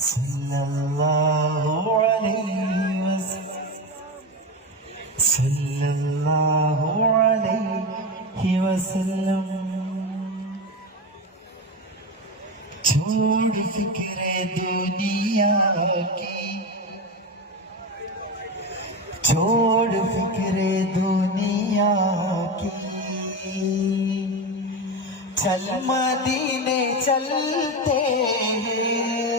sallallahu alayhi wa sallallahu alayhi wa sallam छोड़ फ़िक्र दुनिया की छोड़ फ़िक्र दुनिया की चल मदीने चलते हैं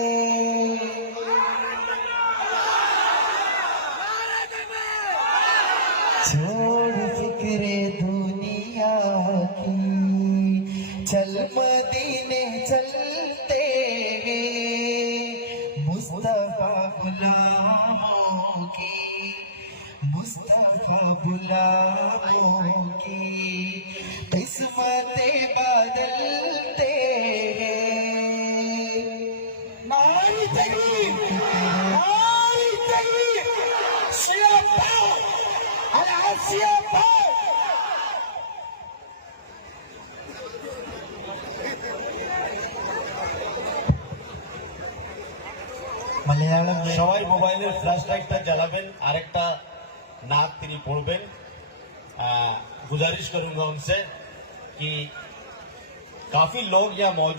छोड़ फ़िक्र दुनिया की। चल मदीने चलते मुस्तफ़ा गुलामों की। मुस्तफ़ा गुलामों की। किस्मतें बदलते हैं। সবাই মোবাইলের ফ্ল্যাশ লাইটটা জ্বালাবেন আরেকটা नाक তিনি পড়বেন गुजारिश करूंगा उनसे कि काफी लोग यहाँ मौजूद